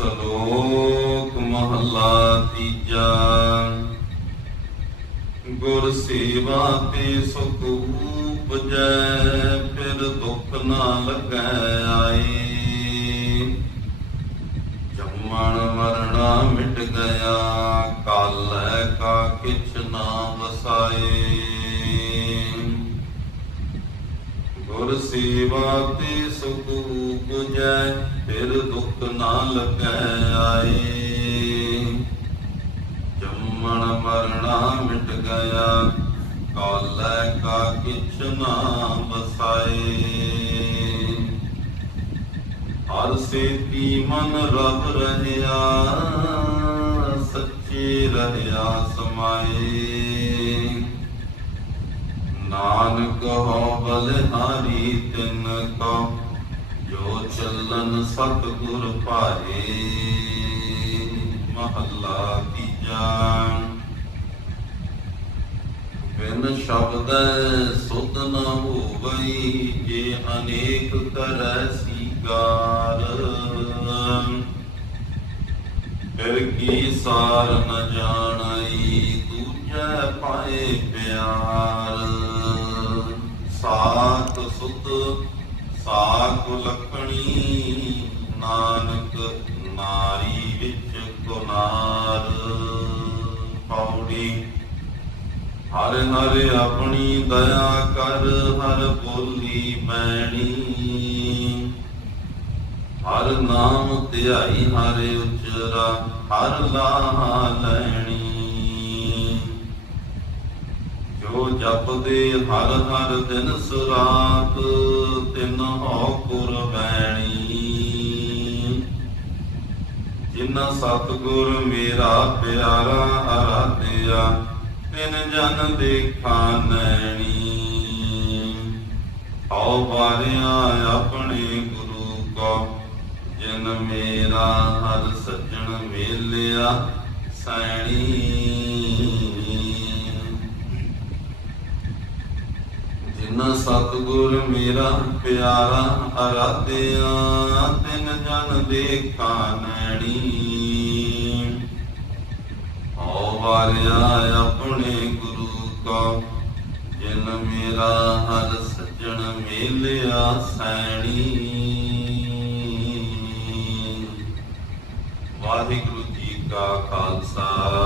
ਸ਼ਲੋਕ ਮਹਲਾ ਤੀਜਾ। ਗੁਰ ਸੇਵਾ ਤੇ ਸੁਖ ਉਪਜੈ, ਫਿਰ ਦੁੱਖ ਨਾ ਲੱਗੈ ਆਏ। ਜੰਮਣ ਮਰਣਾ ਮਿਟ ਗਿਆ, ਕਾਲੈ ਕਾ ਕਿਛ ਨਾ ਵਸਾਏ। ਗੁਰ ਸੇਵਾ ਤੇ ਸੁਖ ਉਪਜੈ ਫਿਰ ਦੁੱਖ ਨਾ ਲੱਗੈ ਆਏ ਜੰਮਣ ਮਰਣਾ ਮਿਟ ਗਿਆ, ਕਾਲੈ ਕਾ ਕਿਛ ਨਾ ਵਸਾਏ। ਹਰ ਸੇਤੀ ਮਨ ਰਬ ਰਹਿਆ, ਸੱਚੇ ਰਹਿਆ ਸਮਾਏ। ਨਾਨਕ ਹੋ ਬਲਿਹਾਰੀ ਤਿਨ ਕੋ, ਜੋ ਚੱਲਨ ਸਤਿਗੁਰ ਭਾਏ ਮਹੱਲਾ ਤੀਜਾ ਬਿਨ ਸ਼ਬਦ ਸੁਧ ਨ ਹੋਵਈ, ਜੇ ਅਨੇਕ ਕਰੈ ਸੀਗਾਰ ਫਿਰ ਕੀ ਸਾਰ ਨ ਜਾਣਈ, ਦੂਜੈ ਪਾਏ ਪਿਆਰ। ਸਾਤ ਸੁਧ ਸਾਕ ਲਖਣੀ, ਨਾਨਕ ਨਾਰੀ ਵਿੱਚ ਗੁਨਾਰ ਪੌੜੀ ਹਰ ਹਰ ਆਪਣੀ ਦਇਆ ਕਰ, ਹਰ ਬੋਲੀ ਮੈਣੀ। ਹਰ ਨਾਮ ਧਿਆਈ ਹਰ ਉਚਰਾ ਹਰ ਲਾਹਾ ਲੈਣੀ। ਜੋ ਜਪਦੇ ਹਰ ਹਰ ਦਿਨ ਸੁਰਾਤ ਤਿਨ ਹੋ ਕੁਰਬੈਣੀ ਜਿਨ ਸਤਗੁਰ ਮੇਰਾ ਪਿਆਰਾ ਆਰਾਧਿਆ ਤਿਨ ਜਨ ਦੇਖਾ ਨੈਣੀ। ਆਓ ਬਾਰਿਆ ਆਪਣੇ ਗੁਰੂ ਕੋ, ਜਿਨ ਮੇਰਾ ਹਰ ਸੱਜਣ ਮੇਲਿਆ ਸੈਣੀ। ਸਤਗੁਰ ਮੇਰਾ ਪਿਆਰਾ ਆਰਾਧਿਆ ਤਿਨ ਜਨ ਦੇਖਾ ਨੈਣੀ। ਹਉ ਵਾਰਿਆ ਆਪਣੇ ਗੁਰੂ ਕਾ, ਜਿਨ ਮੇਰਾ ਹਰ ਸੱਜਣ ਮੇਲਿਆ ਸੈਣੀ। ਵਾਹਿਗੁਰੂ ਜੀ ਕਾ ਖਾਲਸਾ।